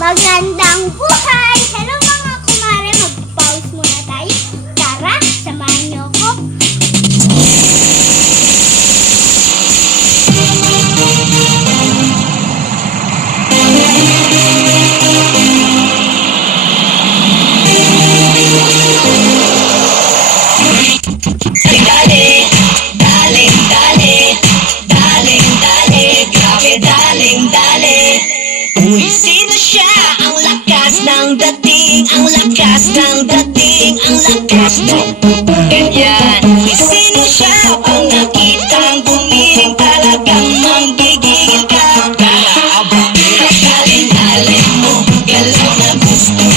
Magandang buhay! Hello mga kumare, mag-pause muna tayo. Tara, samahan niyo ako. Dale, dale, dale, dale, dale, grabe daling dale. Uy, sino siya? Ang lakas ng dating, ang lakas ng dating, ang lakas ng ganyan. Uy, sino siya? Pag nakitang bumiling talagang manggigigil ka. Kala abang daling dale mo, galaw na gusto